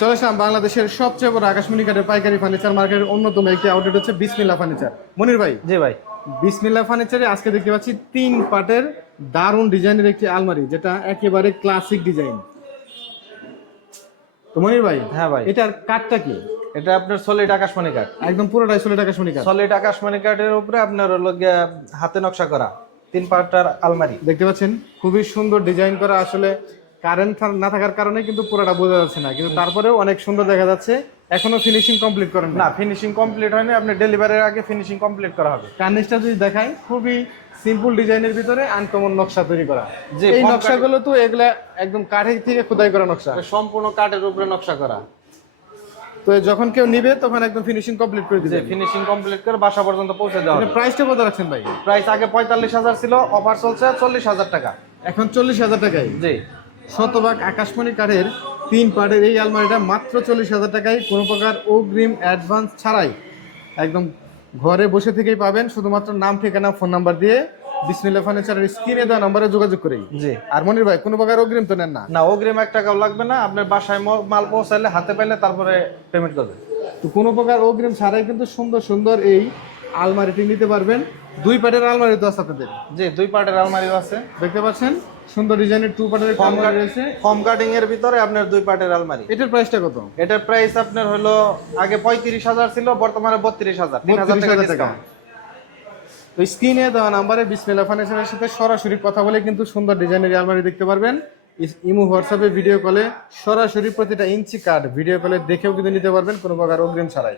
চলে আসলাম বাংলাদেশের সবচেয়ে বড় আকাশমণি কাঠের পাইকারি ফার্নিচার মার্কেটের অন্যতম একটি আউটলেট হচ্ছে বিসমিল্লাহ ফার্নিচার। মনির ভাই, জি ভাই। বিসমিল্লাহ ফার্নিচারে আজকে দেখতে পাচ্ছি 3 পার্টের দারুণ ডিজাইনের একটি আলমারি, যেটা একেবারে ক্লাসিক ডিজাইন। তো মনির ভাই, হ্যাঁ ভাই, এটার কাঠটা কি? এটা আপনার সলিড আকাশমণি কাঠ, একদম পুরোটাই সলিড আকাশমণি কাঠ। সলিড আকাশমণি কাঠের উপরে আপনার হলো গিয়ে হাতে নকশা করা 3 পার্টার আলমারি দেখতে পাচ্ছেন খুবই সুন্দর ডিজাইন করা। আসলে কারেন্ট না থাকার কারণে কিন্তু পুরোটা বোঝা যাচ্ছে না, কিন্তু তারপরেও অনেক সুন্দর দেখা যাচ্ছে। এখনো ফিনিশিং কমপ্লিট করেন না, ফিনিশিং কমপ্লিট হয়নি, আপনি ডেলিভারির আগে ফিনিশিং কমপ্লিট করা হবে। কার্নিশটা যদি দেখাই, খুবই সিম্পল ডিজাইনের ভিতরে আনকমন নকশা তৈরি করা। যে এই নকশাগুলো তো এগুলা একদম কাঠের থেকে খোদাই করা নকশা, সম্পূর্ণ কাঠের উপরে নকশা করা। তো যখন কেউ নিবে তখন একদম ফিনিশিং কমপ্লিট করে দিবে। ফিনিশিং কমপ্লিট করে বাসা পর্যন্ত পৌঁছে দেওয়া হবে। প্রাইসটা কত রাখছেন ভাই? প্রাইস আগে 45,000 ছিল, অফার চলছে 40,000 টাকা। এখন 40,000 টাকায় জি, শতভাগ আকাশমণি কাঠের 3 পার্টের এই আলমারিটা মাত্র 40,000 টাকায়, কোনো প্রকার অগ্রিম অ্যাডভান্স ছাড়াই একদম ঘরে বসে থেকেই পাবেন। শুধুমাত্র নাম, ঠিকানা, ফোন নাম্বার দিয়ে বিসমিল্লাহ ফার্নিচারের স্ক্রিনে দেওয়া নাম্বারে যোগাযোগ করেই। জি। আর মনির ভাই, কোনো প্রকার অগ্রিম তো নেন না? না, অগ্রিম 1 টাকাও লাগবে না। আপনার বাসায় মাল পৌঁছাইলে হাতে পাইলে তারপরে পেমেন্ট করবেন। তো কোনো প্রকার অগ্রিম ছাড়াই কিন্তু সুন্দর সুন্দর এই আলমারিটি নিতে পারবেন। 2 পার্টের আলমারি তো আছে আপনাদের? জি, 2 পার্টের আলমারিও আছে। দেখতে পাচ্ছেন সুন্দর ডিজাইনের 2 পার্টের আলমারি রয়েছে। ফর্ম কাটিং এর ভিতরে আপনার 2 পার্টের আলমারি। এটার প্রাইসটা কত? এটার প্রাইস আপনার হলো আগে 35,000 ছিল, বর্তমানে 32,000, 3,000 টাকা ডিসকাউন্ট। তো স্ক্রিনে দেওয়া নাম্বারে বিসমিল্লাহ ফার্নিচারের সাথে সরাসরি কথা বলে কিন্তু সুন্দর ডিজাইনের আলমারি দেখতে পারবেন। ইমো, হোয়াটসঅ্যাপে, ভিডিও কলে সরাসরি প্রতিটা ইঞ্চি কাঠ ভিডিও কলে দেখেও কিন্তু নিতে পারবেন কোনো প্রকার অগ্রিম ছাড়াই।